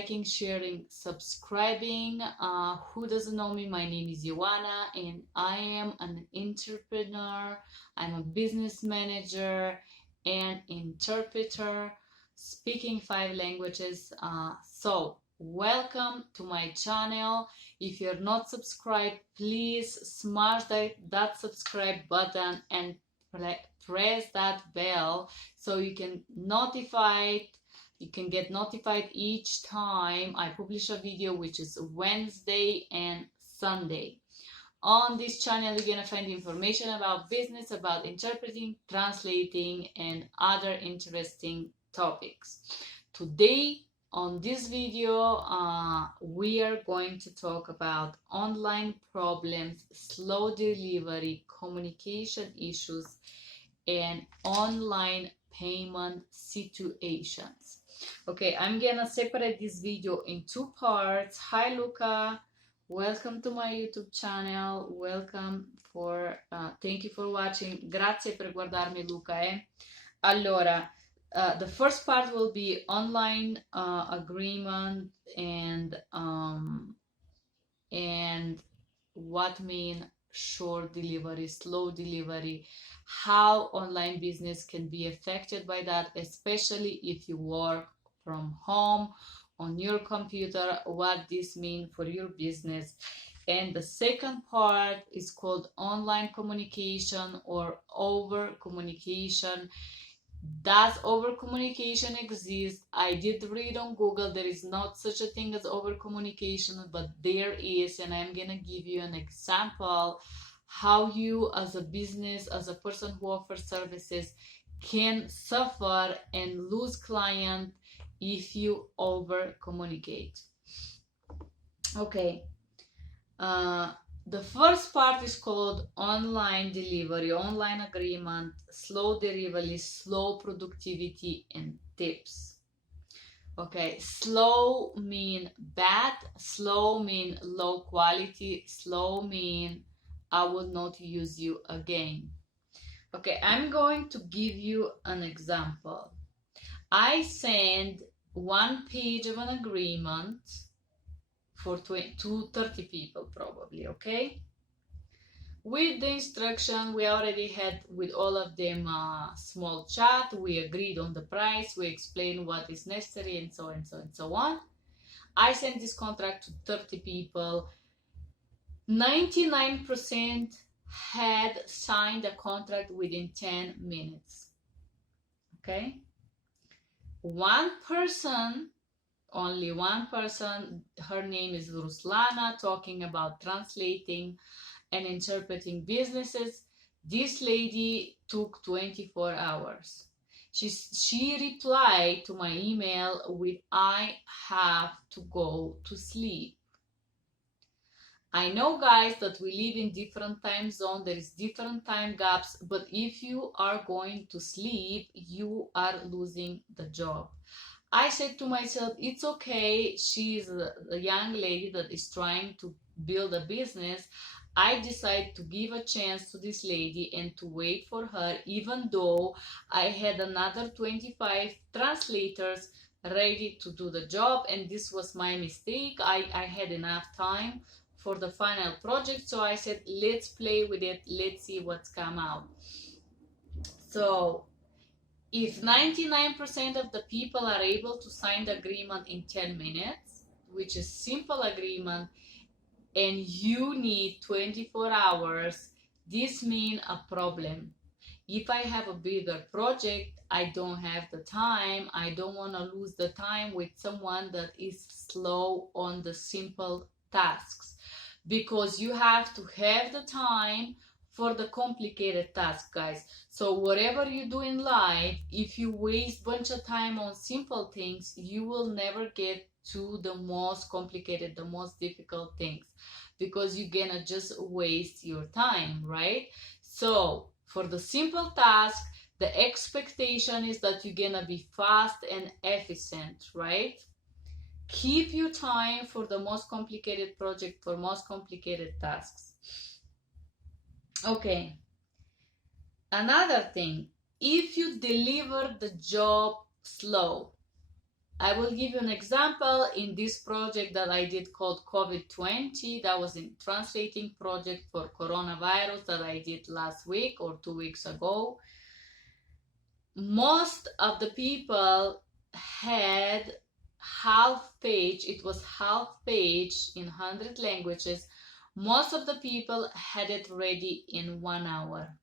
liking, sharing, subscribing. Who doesn't know me? My name is Ioana and I am an entrepreneur. I'm a business manager and interpreter, speaking 5 languages. So welcome to my channel. If you're not subscribed, please smash that subscribe button and press that bell so you can get notified each time I publish a video, which is Wednesday and Sunday. On this channel, you're gonna find information about business, about interpreting, translating, and other interesting topics. Today, on this video, we are going to talk about online problems, slow delivery, communication issues, and online payment situations. Okay, I'm gonna separate this video in 2 parts. Hi Luca, welcome to my YouTube channel. Thank you for watching. Grazie per guardarmi, Luca. Allora, the first part will be online agreement and what mean short delivery, slow delivery, how online business can be affected by that, especially if you work from home on your computer, what this means for your business. And the second part is called online communication or over communication. Does over communication exist? I did read on Google, there is not such a thing as over communication, but there is, and I'm gonna give you an example how you as a business, as a person who offers services, can suffer and lose client if you over communicate. Okay, the first part is called online delivery, online agreement, slow delivery, slow productivity, and tips. Okay, slow mean bad, slow mean low quality, slow mean I will not use you again. Okay, I'm going to give you an example. I send 1 page of an agreement for 30 people probably, okay? With the instruction, we already had with all of them a small chat, we agreed on the price, we explained what is necessary, and so on and so on. I sent this contract to 30 people. 99% had signed a contract within 10 minutes, okay? Only one person, her name is Ruslana, talking about translating and interpreting businesses. This lady took 24 hours. She replied to my email with I have to go to sleep. I know, guys, that we live in different time zones, there is different time gaps, but if you are going to sleep, you are losing the job. I said to myself, it's okay, she's a young lady that is trying to build a business. I decided to give a chance to this lady and to wait for her, even though I had another 25 translators ready to do the job, and this was my mistake. I had enough time for the final project, so I said, let's play with it, let's see what's come out. So if 99% of the people are able to sign the agreement in 10 minutes, which is simple agreement, and you need 24 hours, this means a problem. If I have a bigger project, I don't have the time. I don't want to lose the time with someone that is slow on the simple tasks, because you have to have the time for the complicated task, guys. So whatever you do in life, if you waste bunch of time on simple things, you will never get to the most complicated, the most difficult things, because you're gonna just waste your time, right? So for the simple task, the expectation is that you're gonna be fast and efficient, right? Keep your time for the most complicated project, for most complicated tasks. Okay, another thing, if you deliver the job slow, I will give you an example in this project that I did called COVID-20. That was a translating project for coronavirus that I did last week or 2 weeks ago. Most of the people had half page. It was half page in 100 languages. Most of the people had it ready in 1 hour.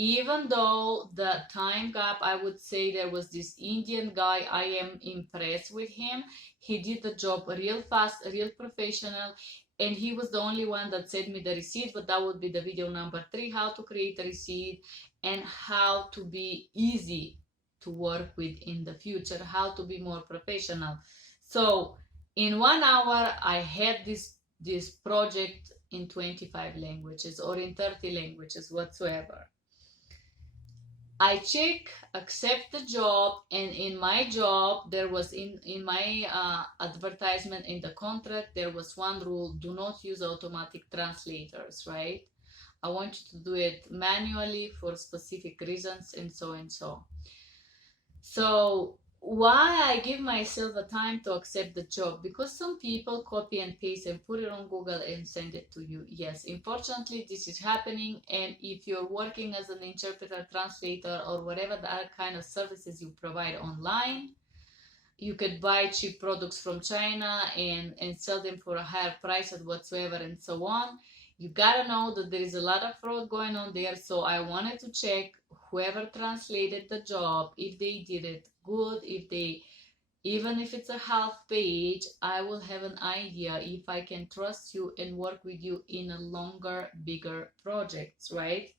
Even though the time gap, I would say there was this Indian guy, I am impressed with him. He did the job real fast, real professional, and he was the only one that sent me the receipt, but that would be the video number 3, how to create a receipt and how to be easy to work with in the future, how to be more professional. So in 1 hour, I had this project in 25 languages or in 30 languages whatsoever. I check, accept the job, and in my job, there was in my advertisement in the contract, there was one rule: do not use automatic translators, right? I want you to do it manually for specific reasons and so and so. So why I give myself a time to accept the job? Because some people copy and paste and put it on Google and send it to you. Yes, unfortunately this is happening, and if you're working as an interpreter, translator, or whatever the other kind of services you provide online, you could buy cheap products from China and sell them for a higher price and whatsoever and so on. You gotta know that there is a lot of fraud going on there. So I wanted to check whoever translated the job, if they did it good, even if it's a half page, I will have an idea if I can trust you and work with you in a longer, bigger projects, right?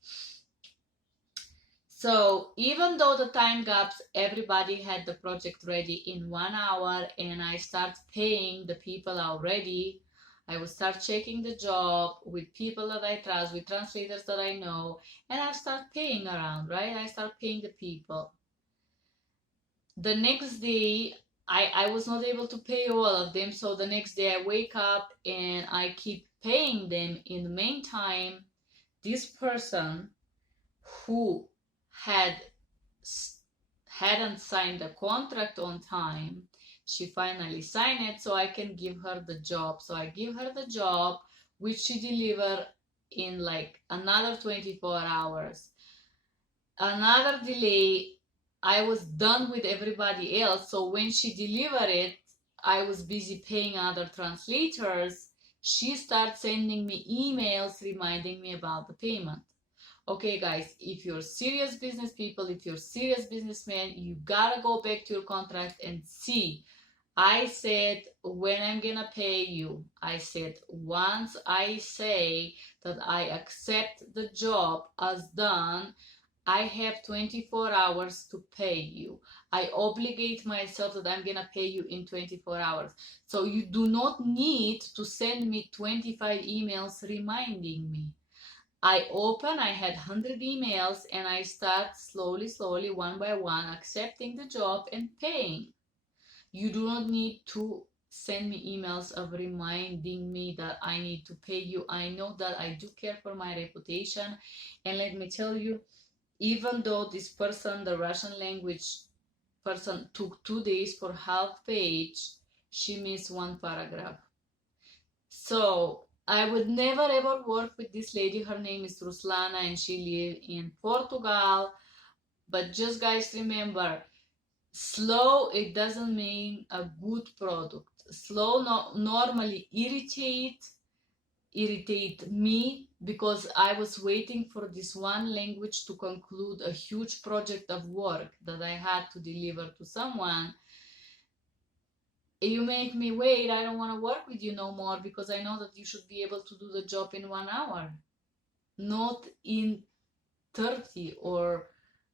So even though the time gaps, everybody had the project ready in 1 hour, and I start paying the people already. I will start checking the job with people that I trust, with translators that I know, and I start paying around, right? I start paying the people. The next day, I was not able to pay all of them, so the next day I wake up and I keep paying them. In the meantime, this person who hadn't signed the contract on time, she finally signed it, so I can give her the job. So I give her the job, which she delivered in like another 24 hours. Another delay, I was done with everybody else, so when she delivered it, I was busy paying other translators. She started sending me emails reminding me about the payment. Okay guys, if you're serious business people, if you're serious businessmen, you gotta go back to your contract and see. I said when I'm gonna pay you. I said once I say that I accept the job as done, I have 24 hours to pay you. I obligate myself that I'm gonna pay you in 24 hours. So you do not need to send me 25 emails reminding me. I had 100 emails, and I start slowly, one by one, accepting the job and paying. You do not need to send me emails of reminding me that I need to pay you. I know that I do care for my reputation, and let me tell you, even though this person, the Russian language person, took 2 days for half page, she missed one paragraph. So I would never ever work with this lady. Her name is Ruslana and she lives in Portugal. But just guys remember, slow, it doesn't mean a good product. Slow normally irritate me, because I was waiting for this one language to conclude a huge project of work that I had to deliver to someone. You make me wait. I don't want to work with you no more, because I know that you should be able to do the job in 1 hour, not in 30 or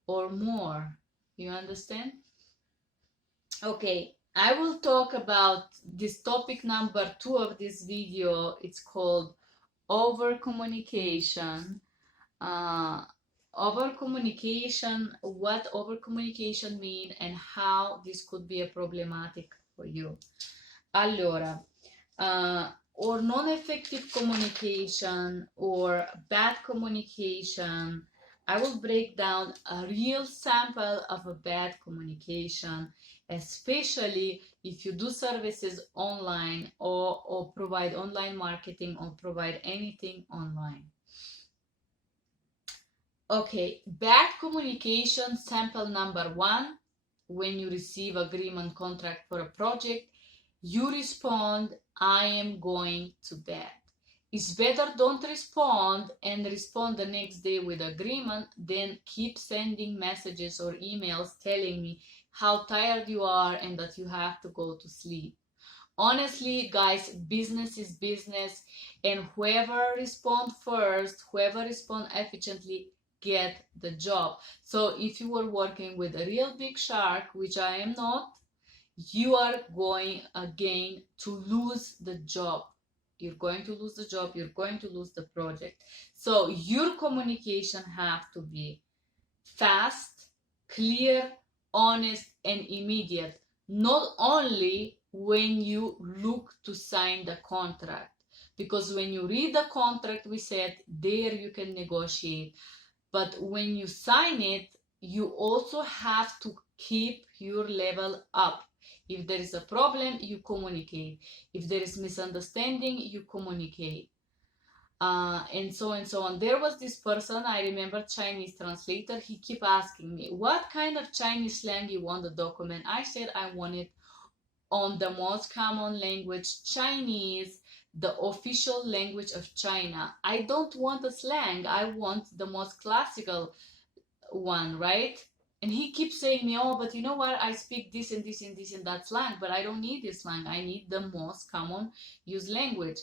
more. You understand? Okay, I will talk about this topic number 2 of this video. It's called over communication. Over communication, what over communication mean, and how this could be a problematic for you. Allora, or non-effective communication or bad communication, I will break down a real sample of a bad communication, especially if you do services online or provide online marketing or provide anything online. Okay, bad communication sample number one. When you receive agreement contract for a project, you respond, I am going to bed. It's better don't respond and respond the next day with agreement than keep sending messages or emails telling me how tired you are and that you have to go to sleep. Honestly, guys, business is business, and whoever respond first, whoever respond efficiently, get the job. So if you were working with a real big shark, which I am not, you are going again to lose the job. You're going to lose the job, you're going to lose the project. So your communication have to be fast, clear, honest, and immediate. Not only when you look to sign the contract, because when you read the contract, we said there you can negotiate. But when you sign it, you also have to keep your level up. If there is a problem, you communicate. If there is misunderstanding, you communicate. And so on. There was this person, I remember, Chinese translator. He kept asking me, what kind of Chinese slang you want the document? I said I want it on the most common language, Chinese, the official language of China. I don't want a slang. I want the most classical one, right? And he keeps saying me, oh, but you know what? I speak this and this and this and that slang, but I don't need this slang. I need the most common used language.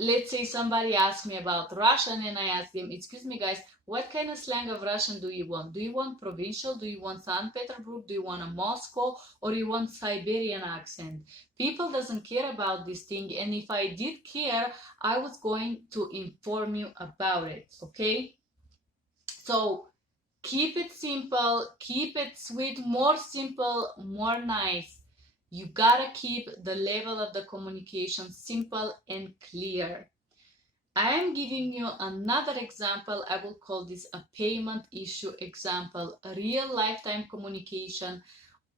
Let's say somebody asks me about Russian and I ask them, excuse me guys, what kind of slang of Russian do you want? Do you want provincial? Do you want St. Petersburg? Do you want a Moscow? Or you want Siberian accent? People doesn't care about this thing, and if I did care, I was going to inform you about it, okay? So keep it simple, keep it sweet, more simple, more nice. You gotta keep the level of the communication simple and clear. I am giving you another example. I will call this a payment issue example, a real lifetime communication,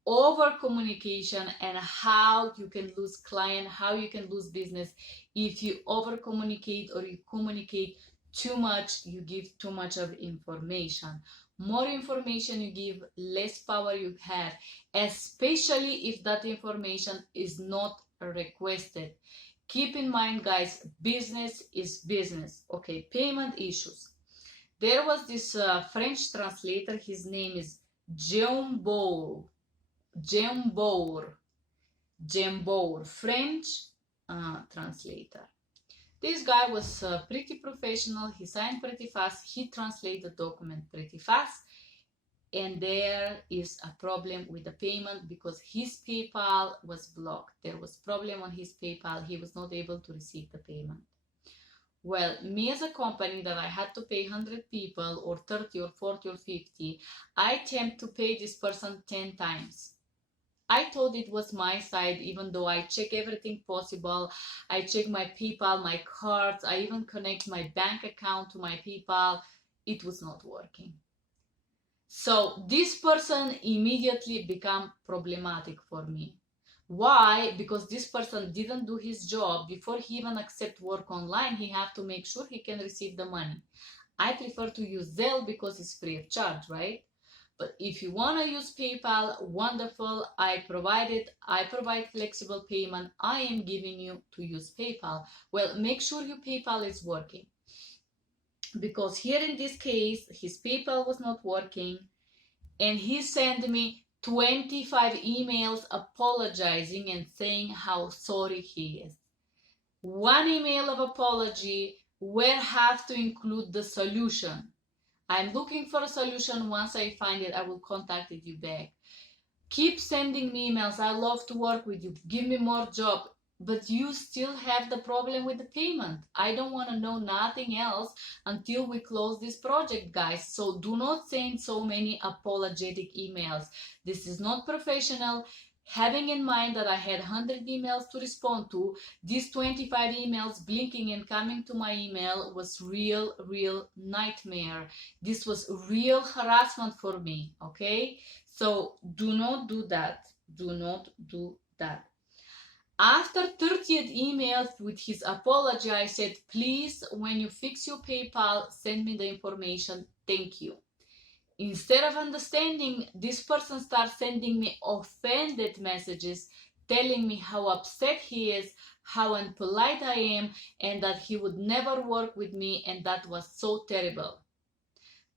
over communication, and how you can lose client, how you can lose business if you over communicate or you communicate too much, you give too much of information. More information you give, less power you have, especially if that information is not requested. Keep in mind, guys, business is business. Okay, payment issues. There was this French translator, his name is Jérôme Bour, French translator. This guy was pretty professional. He signed pretty fast. He translated the document pretty fast. And there is a problem with the payment because his PayPal was blocked. There was a problem on his PayPal. He was not able to receive the payment. Well, me as a company that I had to pay 100 people or 30 or 40 or 50, I attempt to pay this person 10 times. I thought it was my side, even though I check everything possible. I check my PayPal, my cards, I even connect my bank account to my PayPal. It was not working. So this person immediately became problematic for me. Why? Because this person didn't do his job. Before he even accept work online, he have to make sure he can receive the money. I prefer to use Zelle because it's free of charge, right? But if you want to use PayPal, wonderful. I provide flexible payment. I am giving you to use PayPal. Well, make sure your PayPal is working. Because here in this case, his PayPal was not working. And he sent me 25 emails apologizing and saying how sorry he is. One email of apology will have to include the solution. I'm looking for a solution. Once I find it, I will contact you back. Keep sending me emails. I love to work with you. Give me more job. But you still have the problem with the payment. I don't want to know nothing else until we close this project, guys. So do not send so many apologetic emails. This is not professional. having in mind that I had 100 emails to respond to. These 25 emails blinking and coming to my email was real nightmare. This was real harassment for me, okay? So do not do that. Do not do that. After 30th email with his apology, I said, please, when you fix your PayPal, send me the information. Thank you. Instead of understanding, this person starts sending me offended messages, telling me how upset he is, how unpolite I am, and that he would never work with me, and that was so terrible.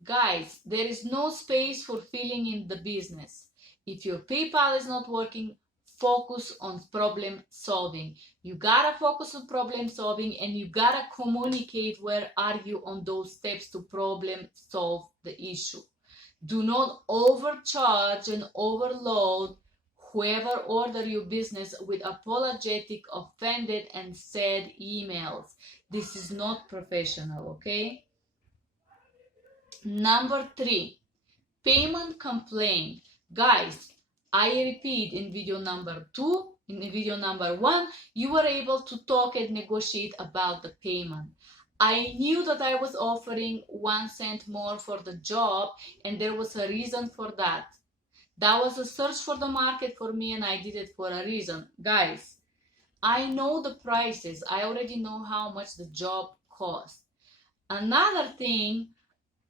Guys, there is no space for feeling in the business. If your PayPal is not working, focus on problem solving. You gotta focus on problem solving, and you gotta communicate where are you on those steps to problem solve the issue. Do not overcharge and overload whoever order your business with apologetic, offended, and sad emails. This is not professional, okay? Number 3, payment complaint. Guys, I repeat, in video number 2, in video number 1, you were able to talk and negotiate about the payment. I knew that I was offering 1 cent more for the job, and there was a reason for that. That was a search for the market for me, and I did it for a reason. Guys, I know the prices. I already know how much the job costs. Another thing,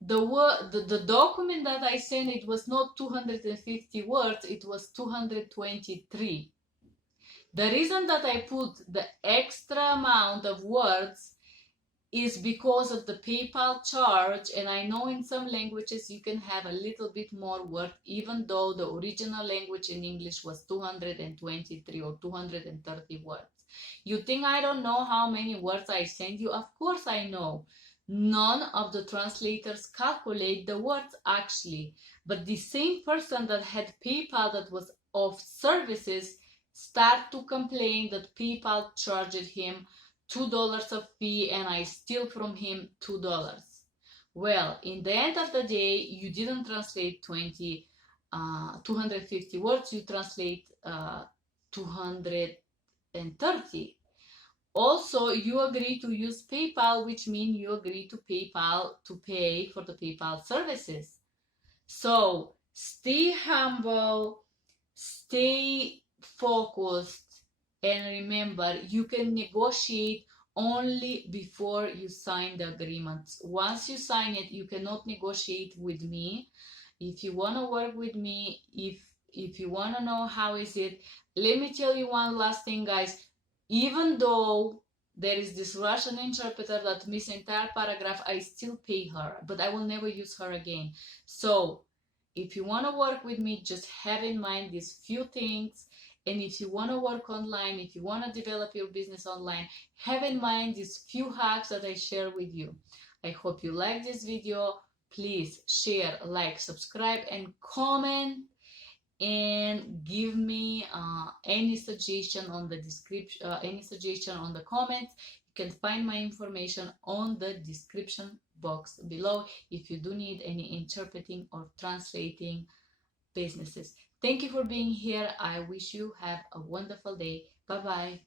the document that I sent, it was not 250 words, it was 223. The reason that I put the extra amount of words is because of the PayPal charge, and I know in some languages you can have a little bit more word, even though the original language in English was 223 or 230 words. You think I don't know how many words I send you? Of course I know. None of the translators calculate the words actually, but the same person that had PayPal that was of services start to complain that PayPal charged him $2 of fee, and I steal from him $2. Well, in the end of the day, you didn't translate 250 words, you translate 230. Also, you agree to use PayPal, which means you agree to PayPal to pay for the PayPal services. So stay humble, stay focused, and remember, you can negotiate only before you sign the agreement. Once you sign it, you cannot negotiate with me. If you want to work with me, if you want to know how is it, let me tell you one last thing, guys. Even though there is this Russian interpreter that missed the entire paragraph, I still pay her, but I will never use her again. So if you want to work with me, just have in mind these few things. And if you want to work online, if you want to develop your business online, have in mind these few hacks that I share with you. I hope you like this video. Please share, like, subscribe, and comment, and give me any suggestion on the description, any suggestion on the comments. You can find my information on the description box below if you do need any interpreting or translating businesses. Thank you for being here. I wish you have a wonderful day. Bye bye.